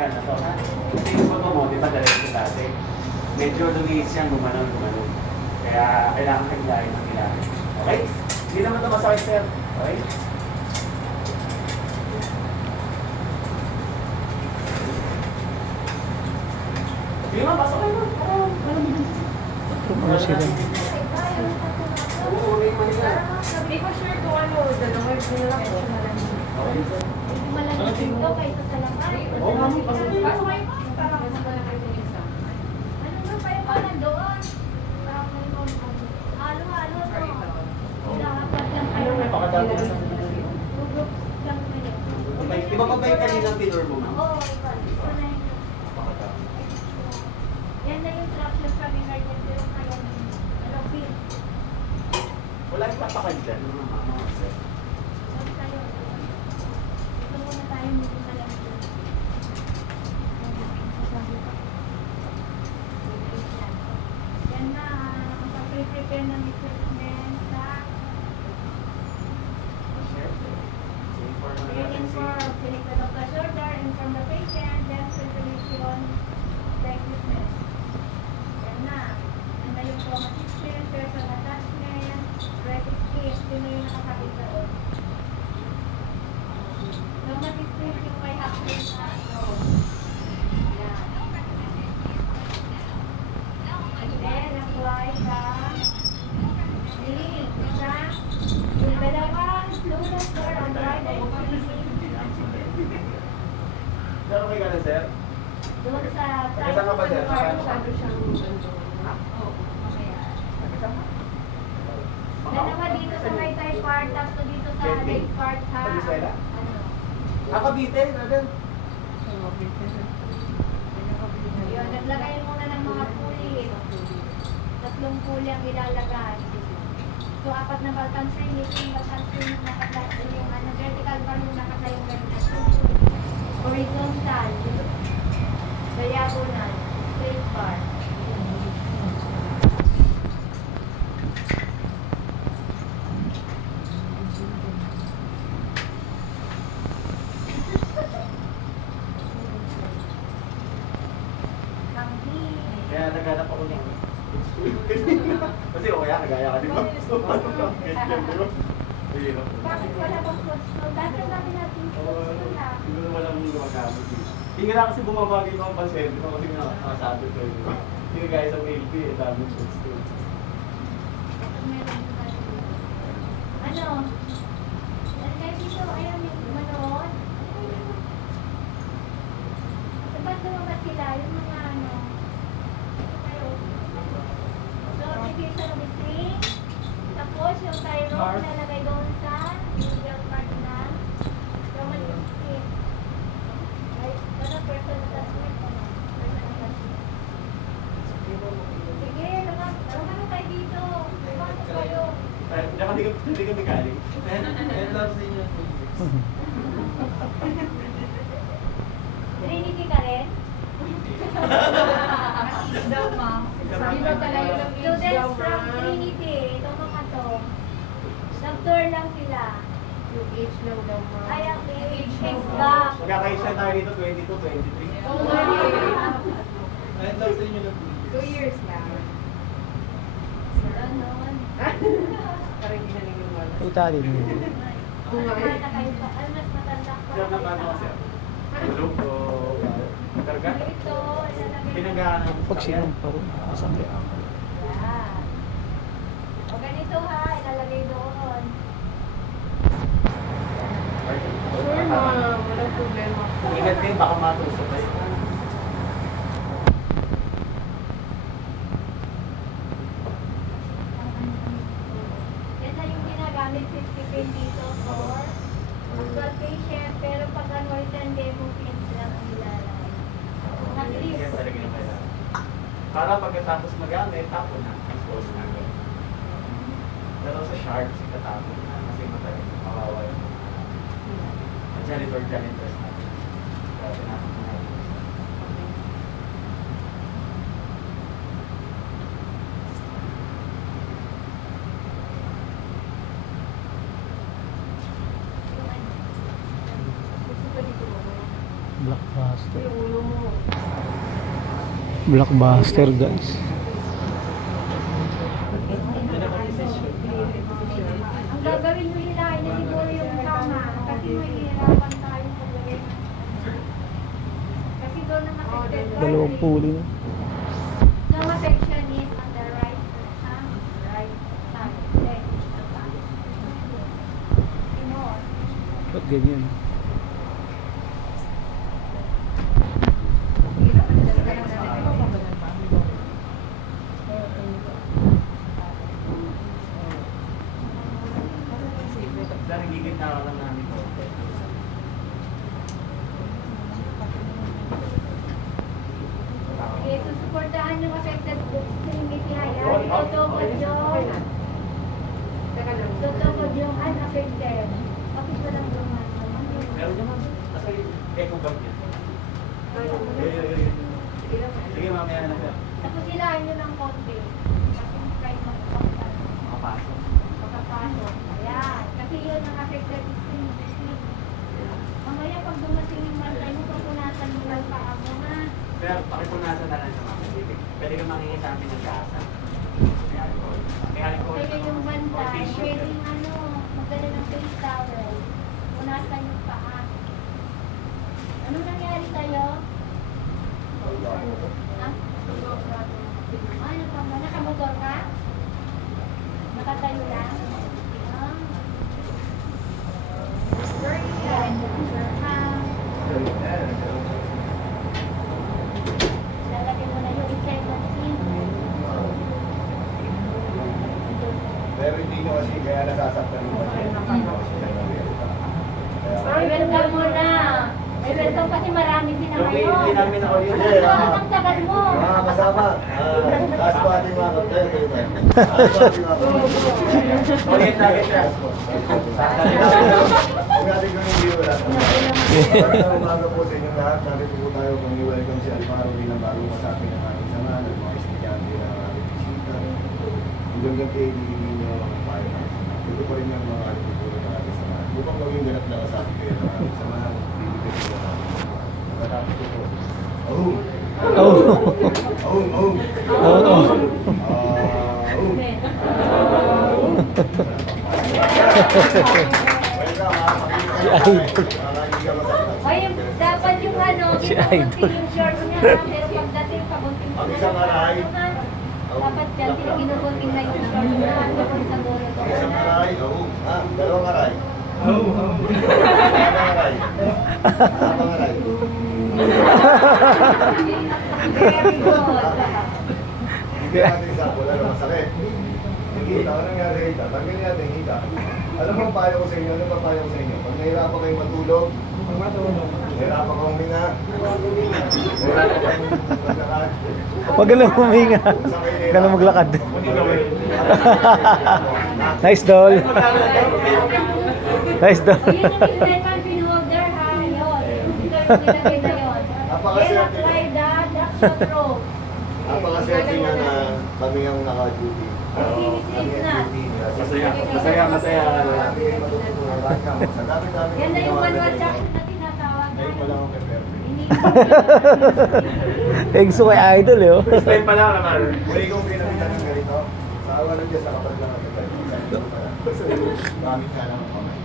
Yan, ito. Kasi yung photo mo, di ba diretso dati? Medyo lumiis yan, gumanon. Kaya kailangan kang hilahin ng hilahin. Okay? Hindi naman ito masakit, sir. Okay? Sige ma, pasok kayo. Ano sila? Oo, may maniga. Sabi ko sure kung ano, dalawa yung lang po. Okay. Malamig dito kaysa sa labas. Oo, mami, pasok. Pasok kayo pa. Para mas malaki yung isa. Ano na pa yung kanan doon? Halo-halo to. Dapat lang Ano may pakadalo? Groups lang na yun. Di ba pa ba yung kaninang tinur mo, ma'am? Oo, iba. Ito na yun. Pakadalo. Yan na yung traction kami ngayon. Pero kaya ano, pin. Wala yung patakad dyan. Ano, mama, sir? Huwag tayo. Ito muna tayo dito sa lang. Yan na. Mag-prepare ng equipment sa waiting for clinical of the shoulder and from the patient, then circulation, the equipment. Yan na. Yan na yung trauma system, person attachment, rest escape, yun na yung nakakabit doon. Trauma system yung may happening na ano. Yan. And then, apply the link sa yung dalawang fluid door on right and Sir, okay ka na, sir? doon sa Nakita ka ba, sir? masyado siyang dalawa dito sa may thigh part, tapos dito sa leg part ha. Pag-isela? Ano? Cavite, natin. Yun, naglagay muna ng mga pulley. 3 pulley ang ilalagay. So, 4 na Balkan string, yung Balkan string nakatay, yung ano, vertical bar yung nakatay yung ganyan. Horizontal, diagonal, straight bar. Kaya naghanap ako ng kasi o kaya nagaya ka, di ba? Ganyan, di ba? Hirap. Bakit wala bang footstool? Dati natin natin footstool ha. Hindi ko naman ang gumagamit. Hindi nga kasi bumabagi yung mga pasyente ko kasi nakasabi ko, di ba? Hindi gaya sa LP, daming shots ko. Meron pa rin. Ano? Kahit dito, ayaw yung manood. Sa ba't lumabas sila? Yung mga ano? Kayo. So, application of the string. Tapos, yung tie rope nalagay doon sa medial part na trauma system. Ay, ano, person attachment. Ano? Person attachment. Sige, lumabas tayo dito. Pumasok kayo. Hindi kami galing. Trinity ka rin? Daw, ma'am. Sabi ba talaga yung Students from Trinity, itong mga to. Nag-tour lang sila. Yung age lang daw, ma'am. Ay, ang age is back. Magkakaisa tayo dito, 22, 23. Ayun daw sa inyo na 2 years lang. Ganon. Parang hindi na naging Kita din yun. Matanda kayo pa. Ay, mas matanda pa. Sir, ng ano sir? Tulog o karga? Ito, ilalagay. Pinagahan ng Pag sinumpa rin, masakit. Yan. O ganito ha, ilalagay doon. Sure, ma'am. Walang problema. Ingat din, baka matusok tayo. Yan na yung ginagamit 50 pin dito for actual patient, pero pag ano, return demo pins lang ang ilalagay. At least. Yan talaga yung kailangan. Para pagkatapos magamit, tapon na. Expose na. Pero sa sharks, itatapon na. Kasi matagal, mawawa yung janitors natin. Kaya tinapon na. Black Blockbuster. Yung ulo mo. Blockbuster, guys. Ang gagawin mo nila ay na siguro yung tama kasi mahihirapan tayo paglagay ng kasi doon ang affected part. Dalawang puli na. So, ang affection is on the right hand, right side. Then, Timor. Ba't ganyan? Dahil gigit na lang namin ko. Okay, susuportahan yung affected extremity. Ayan, tutugod yung Teka lang. tutugod yung unaffected. Bakit walang gumawa? Meron naman. Kasi echo bag niya. Sige, mamaya na lang. Tapos hilahin nyo ng konti. Kasi kahit makapagpapasok. Makapasok. Makapasok. Ayan. Kasi yun ang affected extremity. Mamaya pag dumating yung mantay mo, papunasan mo lang paa mo ha. Pero pakipunasan na lang sa mga bibig. Pwede ka makingi sa amin ng gasa. May alcohol. May alcohol. Kaya yung Or bantay, tissue. pwedeng magdala ng face towel. Punasan yung paa. Ano nangyari sa'yo? Ha? Ano pa ba? Nakamotor ka? Nakatayo lang? Ah. Very good. Lalagyan mo na yung second pin. Pero hindi nyo kasi kaya nasasaktan mo kasi hindi nyo kasi Ay, welcome mo na. Ay, welcome kasi marami sila ngayon. Hindi namin ako yun. Bakit ang tagal mo? mga kasama, taas po ating mga kapatid. Taas po ating mga kapatid. Ulit namin siya. Huwag natin kung hindi wala. Magandang umaga po sa inyong lahat. Narito po tayo kung i-welcome si Alvaro bilang bagong kasapi ng ating samahan at mga estudyante ng ating bisita. Hanggang gabi, hindi ninyo finance. Ito pa rin yung mga atituro ng ating samahan. Upang maging ganap na kasapi kayo ng ating samahan, bibigyan ko na pagkatapos ko po. Ahum! Oh. Ahum! Ahum! Oo. Ahum! Si Idol. Ay, dapat yung Si ginubuntin Idol. yung shorts niya ha, pero pagdating pabuntin mo Ang na isang aray. dapat yan, ginubuntin na yung shorts niya hanggang sa dulo. Isang aray, dalawang aray. Dalawang aray. Dalawang aray. Very good. Hindi natin isa, wala naman sakit. Hingita, ano nangyari hita? Tanggalin natin hita. Alam mo ang payo ko sa inyo? Ano ba payo ko sa inyo? Pag nahirapan kayong matulog, nahirapan kang huminga, nahirapan kang maglakad, Huwag ka lang huminga. Huwag ka lang maglakad. Nice doll. Nice O doll. yun yung Stefan Pinholder ha, yun. Ito yung nilagay na yun. Then apply the duction rope. napakaserte nga na kami ang naka-duty. Sinisilip na. Masaya. Masaya. Masaya. Marami kayong matututunan. Sa dami-dami Yan na yung ginawa manual ninyo. duction na tinatawag. Ngayon pa lang ako perfect. Egso kay Idol eh. Oh. First time pa lang naman. Huli kong pinamitan ng ganito. Sa awa ng Diyos, nakapag lang ako tayo. Gamit nga lang ang kamay.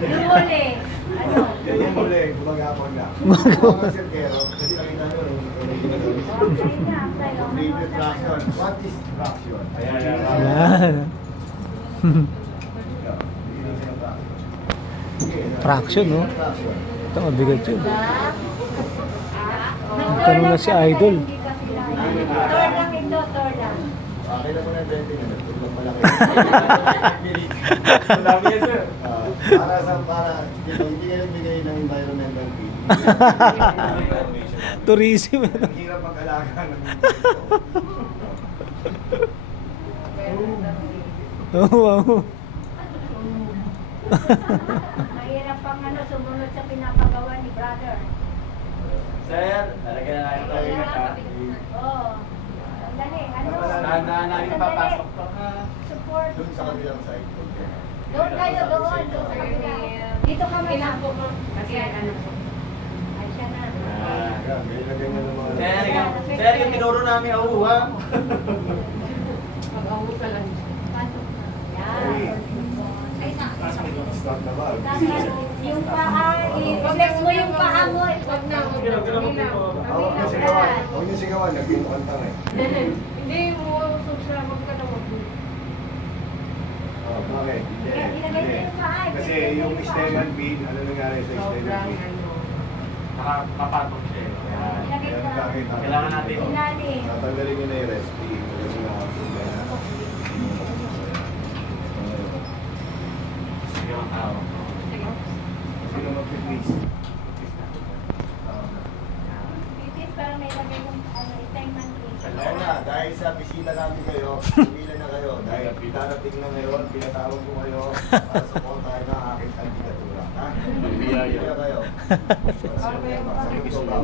Yung huli. Ano? Yan yung huli, gumagapon na. Mga sirkero, kasi nakita nyo, Okay na, apply. O, complete manual traction. duction. What is traction? Ayan. Yan. Traction, no? Traction. Ito, mabigat yun. Nag-tour na lang si kami, Idol. hindi pa sila. Tour lang ito, tour lang. Okay na po na 20 na. Tulog malaki. Ang dami yan, sir. Para hindi kayo nagbigay ng environmental fee. Tourism. Ang hirap mag-alaga ng Oo, wow. Mahirap pang sumunod sa pinapagawa ni brother. Sir, talagyan na natin tayo ha. Oo. Sandali, ano? Dahan-dahan namin papasok to. Support. doon sa kabilang side. Doon kayo, doon sa kabila. Dito kami lang. Kasi ano po. Sir, yung tinuro namin, ha? Mag-awo ka lang. Pasok na. Yan. Ay, na. Start na ba? Tapos, yung paa, i-flex mo yung paa mo. Wag na, wag na. Kami lang. Huwag niyo sigawan. Huwag niyo sigawan. Nagpinukantang eh. Hindi mo usog siya. Wag ka na wag. Oh, bakit? Hindi. Ilagay mo yung paa. Kasi yung stem and bean, ano nangyari sa stem and Sobrang bean? ano. Nakapapatong siya. Yan. Ilagay Kaya sa nakakita. Kailangan natin. ilalim. Tatanggalin niyo na yung recipe. Kasi nakakita na. Sige, ang tao. Sino mag-please? Pipis, para may lagay yung assignment list. Kaya na, dahil sa bisita namin kayo, pumila na kayo. Dahil darating na ngayon, pinatawag ko kayo para supportahan na aking kandidatura. Ha? Pumila kayo. Sagot ko ba?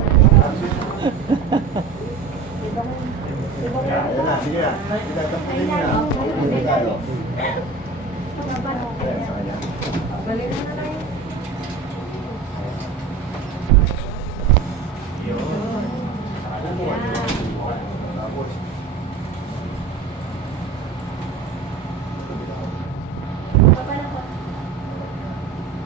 Ayan na, sige na. Pinagkaputin mo na. Pumila tayo. Ayan, sayang. Galing mo na lang